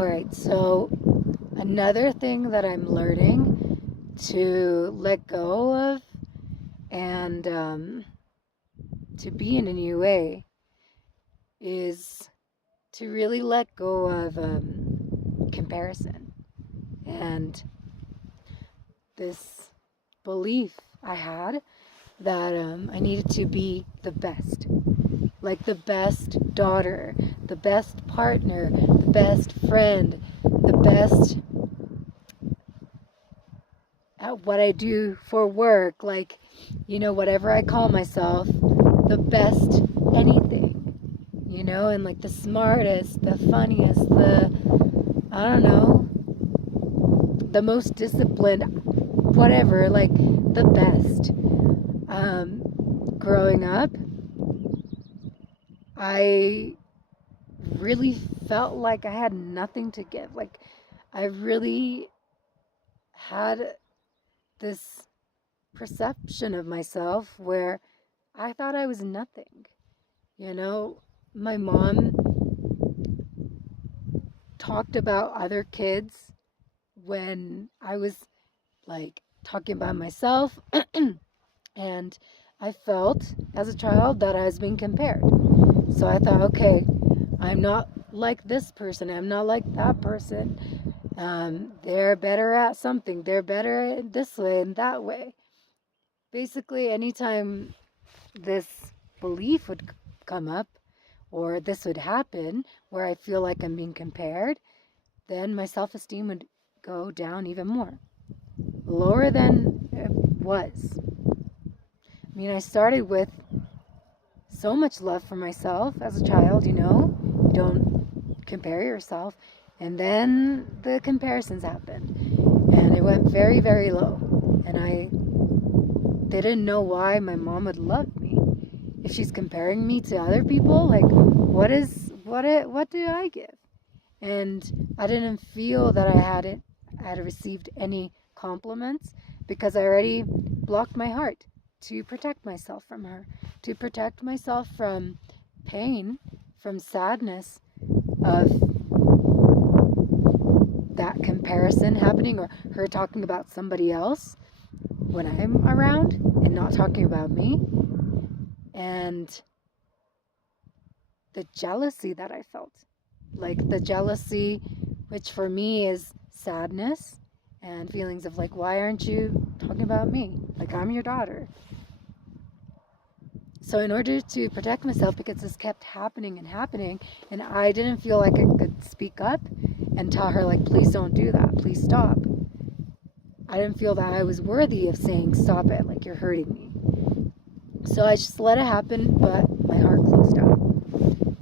All right, so another thing that I'm learning to let go of and to be in a new way is to really let go of comparison and this belief I had that I needed to be the best, like the best daughter, the best partner, the best friend, the best at what I do for work, like, whatever I call myself, the best anything, and like the smartest, the funniest, I don't know, the most disciplined, whatever, like the best. Growing up, I really felt like I had nothing to give. Like, I really had this perception of myself where I thought I was nothing. My mom talked about other kids when I was like talking about myself, and I felt as a child that I was being compared. So I thought, okay, I'm not like this person, I'm not like that person. They're better at something, they're better at this way and that way. Basically, anytime this belief would come up or this would happen where I feel like I'm being compared, then my self-esteem would go down even more, lower than it was. I mean, I started with so much love for myself as a child, you don't compare yourself. And then the comparisons happened, and it went very, very low. And I didn't know why my mom would love me. If she's comparing me to other people, like, what do I give? And I didn't feel that I had received any compliments because I already blocked my heart to protect myself from her, to protect myself from pain, from sadness of that comparison happening, or her talking about somebody else when I'm around and not talking about me. And the jealousy that I felt, like the jealousy, which for me is sadness and feelings of like, why aren't you talking about me? Like, I'm your daughter. So in order to protect myself, because this kept happening and happening, and I didn't feel like I could speak up and tell her, like, please don't do that, please stop. I didn't feel that I was worthy of saying, stop it, like, you're hurting me. So I just let it happen, but my heart closed down.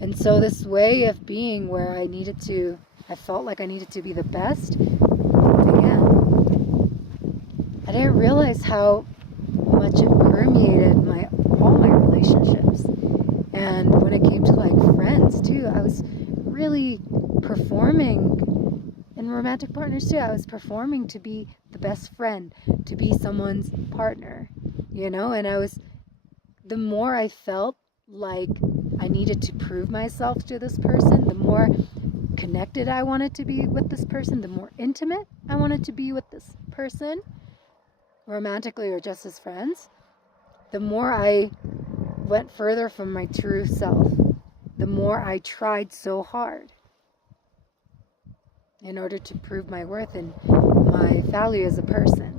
And so this way of being where I felt like I needed to be the best began. I didn't realize how much it permeated all my relationships. And when it came to like friends too, I was really performing in romantic partners too. I was performing to be the best friend, to be someone's partner, and the more I felt like I needed to prove myself to this person, the more connected I wanted to be with this person, the more intimate I wanted to be with this person, romantically or just as friends, the more I went further from my true self, the more I tried so hard in order to prove my worth and my value as a person.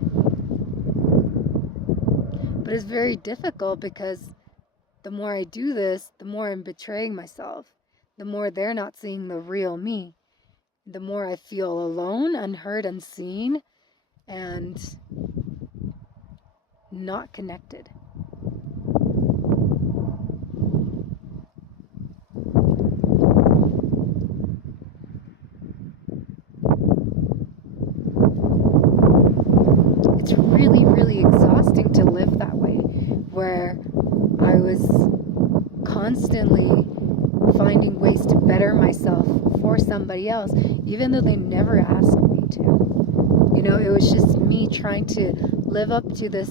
But it's very difficult because the more I do this, the more I'm betraying myself, the more they're not seeing the real me, the more I feel alone, unheard, unseen, and not connected. It's really, really exhausting to live that way, where I was constantly finding ways to better myself for somebody else, even though they never asked me to. It was just me trying to live up to this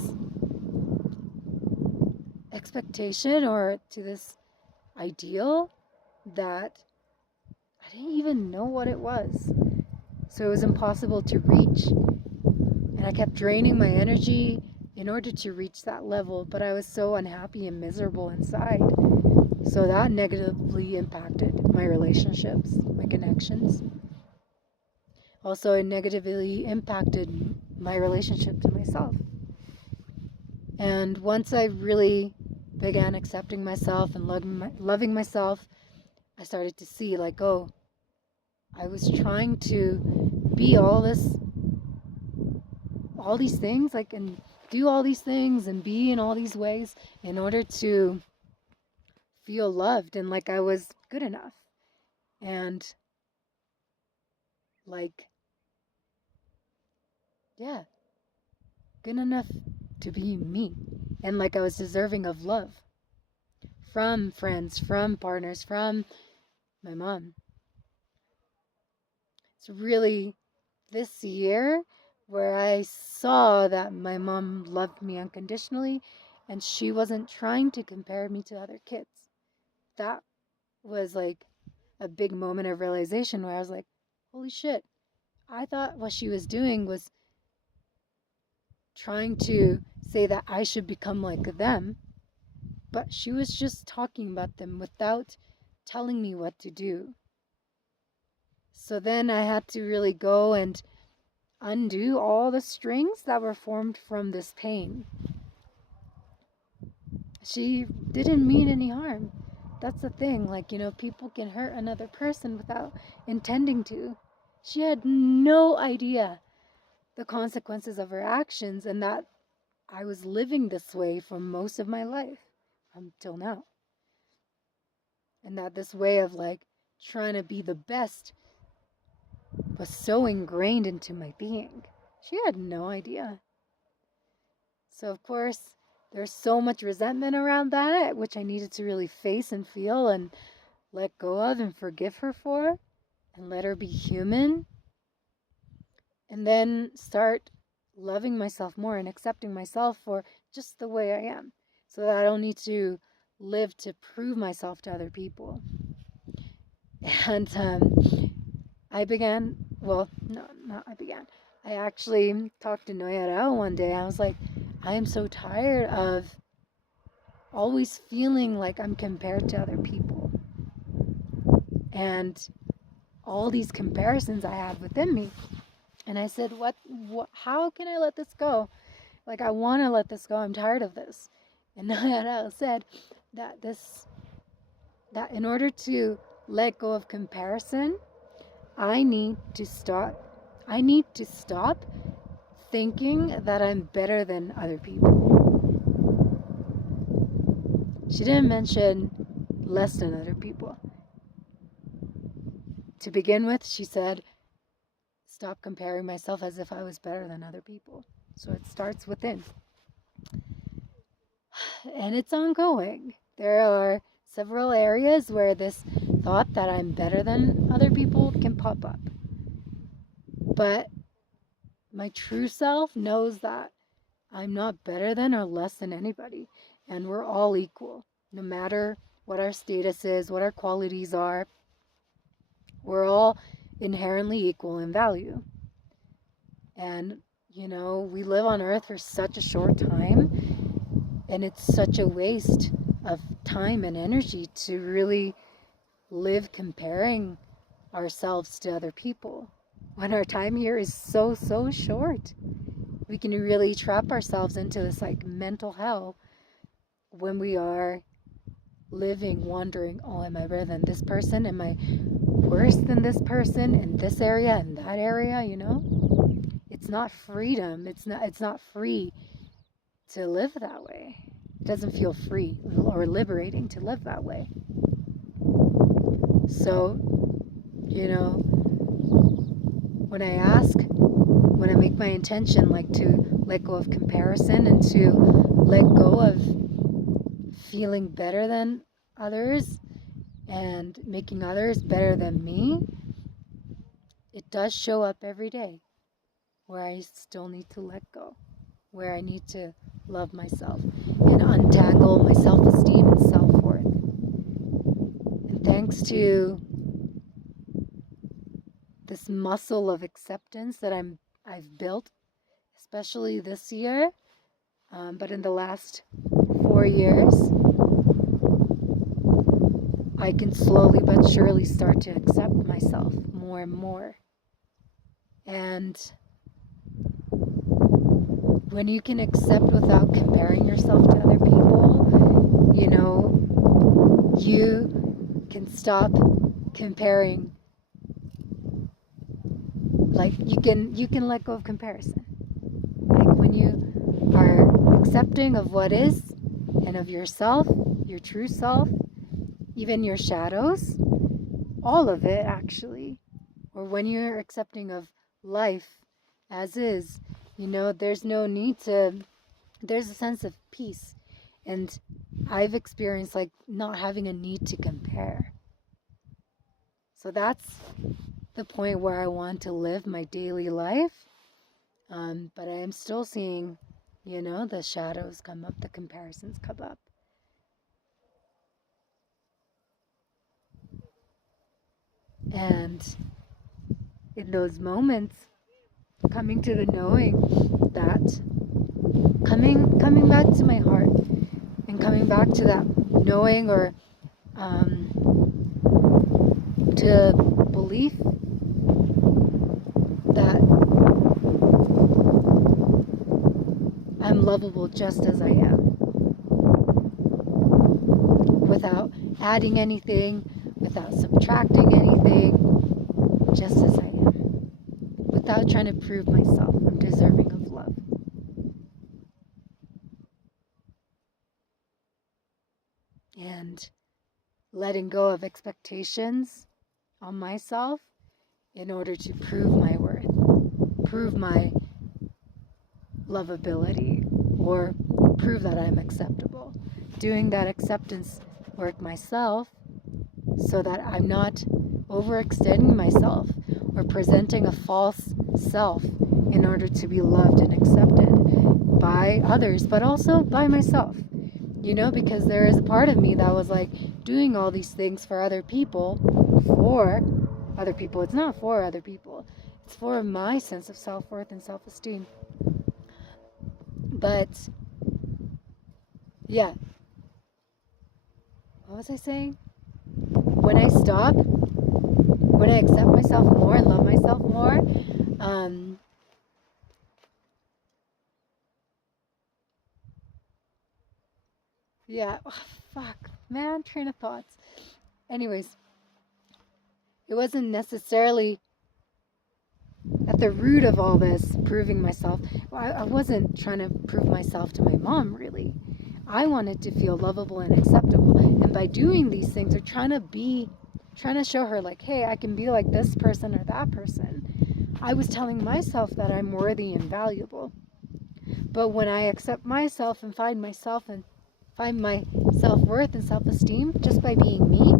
expectation or to this ideal that I didn't even know what it was. So it was impossible to reach. And I kept draining my energy in order to reach that level, but I was so unhappy and miserable inside. So that negatively impacted my relationships, my connections. Also, it negatively impacted my relationship to myself. And once I really began accepting myself and loving myself, I started to see like, oh, I was trying to be all these things, like, and do all these things and be in all these ways in order to feel loved and like I was good enough. And like, yeah, good enough to be me. And like I was deserving of love from friends, from partners, from my mom. It's really this year where I saw that my mom loved me unconditionally and she wasn't trying to compare me to other kids. That was like a big moment of realization where I was like, holy shit. I thought what she was doing was trying to say that I should become like them, but she was just talking about them without telling me what to do. So then I had to really go and undo all the strings that were formed from this pain. She didn't mean any harm. That's the thing. Like, people can hurt another person without intending to. She had no idea the consequences of her actions and that I was living this way for most of my life until now. And that this way of like trying to be the best was so ingrained into my being. She had no idea. So, of course, there's so much resentment around that, which I needed to really face and feel and let go of and forgive her for and let her be human. And then start loving myself more and accepting myself for just the way I am so that I don't need to live to prove myself to other people. And I began, well, no, not I began. I actually talked to Noyara one day. I was like, I am so tired of always feeling like I'm compared to other people. And all these comparisons I have within me. And I said, what how can I let this go? Like, I want to let this go. I'm tired of this. And Noyara said that in order to let go of comparison, I need to stop thinking that I'm better than other people. She didn't mention less than other people. To begin with, she said, stop comparing myself as if I was better than other people. So it starts within. And it's ongoing. There are several areas where this thought that I'm better than other people can pop up. But my true self knows that I'm not better than or less than anybody. And we're all equal. No matter what our status is, what our qualities are, we're all inherently equal in value. And, we live on earth for such a short time, and it's such a waste of time and energy to really live comparing ourselves to other people when our time here is so short. We can really trap ourselves into this like mental hell when we are living wondering, oh, am I better than this person? Am I worse than this person in this area and that area? It's not freedom. It's not free to live that way. It doesn't feel free or liberating to live that way. So, when I make my intention like to let go of comparison and to let go of feeling better than others and making others better than me, it does show up every day where I still need to let go, where I need to love myself and untangle my self-esteem and self-worth. And thanks to this muscle of acceptance that I've built, especially this year, but in the last 4 years, I can slowly but surely start to accept myself more and more. And when you can accept without comparing yourself to other people, you can stop comparing. Like you can let go of comparison. Like when you are accepting of what is and of yourself, your true self, even your shadows, all of it actually, or when you're accepting of life as is, there's no need to, there's a sense of peace. And I've experienced like not having a need to compare. So that's the point where I want to live my daily life. But I am still seeing, the shadows come up, the comparisons come up. And in those moments, coming to the knowing that, coming back to my heart and coming back to that knowing, or to belief that I'm lovable just as I am, without adding anything, without subtracting anything, just as I am, without trying to prove myself I'm deserving of love. And letting go of expectations on myself in order to prove my worth, prove my lovability, or prove that I'm acceptable. Doing that acceptance work myself so that I'm not overextending myself or presenting a false self in order to be loved and accepted by others, but also by myself. Because there is a part of me that was like doing all these things for other people, for other people. It's not for other people. It's for my sense of self-worth and self-esteem. But, yeah. What was I saying? When I stop, when I accept myself more and love myself more, yeah, oh, fuck, man, train of thoughts. Anyways, it wasn't necessarily at the root of all this proving myself. I wasn't trying to prove myself to my mom, really. I wanted to feel lovable and acceptable, and by doing these things, or trying to show her like, hey, I can be like this person or that person, I was telling myself that I'm worthy and valuable. But when I accept myself and find myself and find my self-worth and self-esteem just by being me,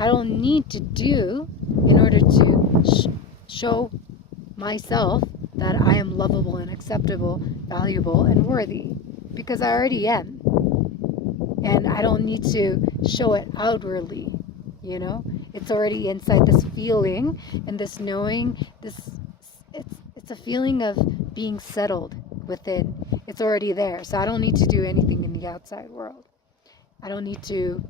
I don't need to do in order to show myself that I am lovable and acceptable, valuable, and worthy, because I already am. And I don't need to show it outwardly, It's already inside, this feeling and this knowing, it's a feeling of being settled within. It's already there, so I don't need to do anything in the outside world. I don't need to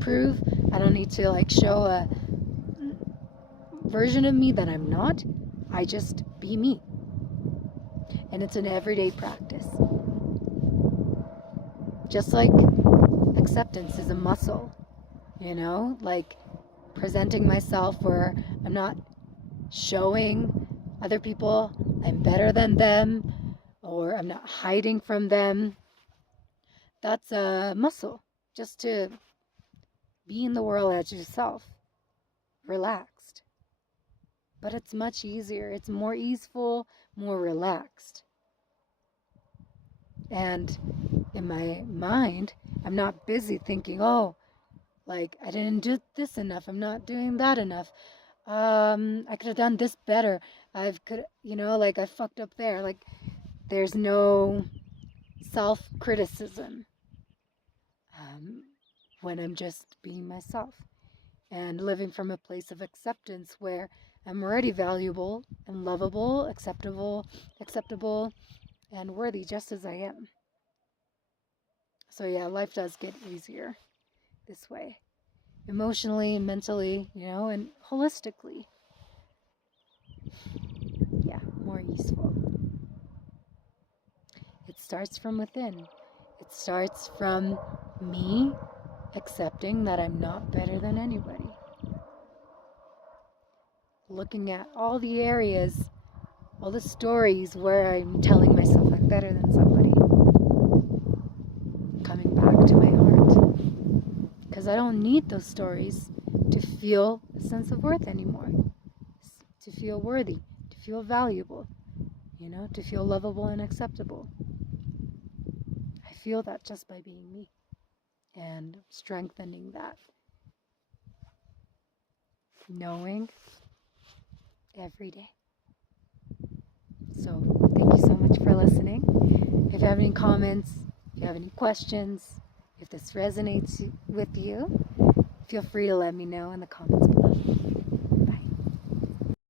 prove, I don't need to show a version of me that I'm not. I just be me. And it's an everyday practice. Just like acceptance is a muscle, like presenting myself where I'm not showing other people I'm better than them, or I'm not hiding from them. That's a muscle, just to be in the world as yourself, relaxed. But it's much easier, it's more easeful, more relaxed. And in my mind, I'm not busy thinking, oh, I didn't do this enough, I'm not doing that enough. I could have done this better. I fucked up there. There's no self-criticism when I'm just being myself. and living from a place of acceptance where I'm already valuable and lovable, acceptable, and worthy just as I am. So yeah, life does get easier this way. Emotionally, mentally, and holistically. Yeah, more useful. It starts from within. It starts from me accepting that I'm not better than anybody. Looking at all the areas, all the stories where I'm telling myself I'm better than somebody. Coming back to my heart. Because I don't need those stories to feel a sense of worth anymore. To feel worthy, to feel valuable, to feel lovable and acceptable. I feel that just by being me and strengthening that. Knowing every day. So thank you so much for listening. If you have any comments, if you have any questions, if this resonates with you, feel free to let me know in the comments below.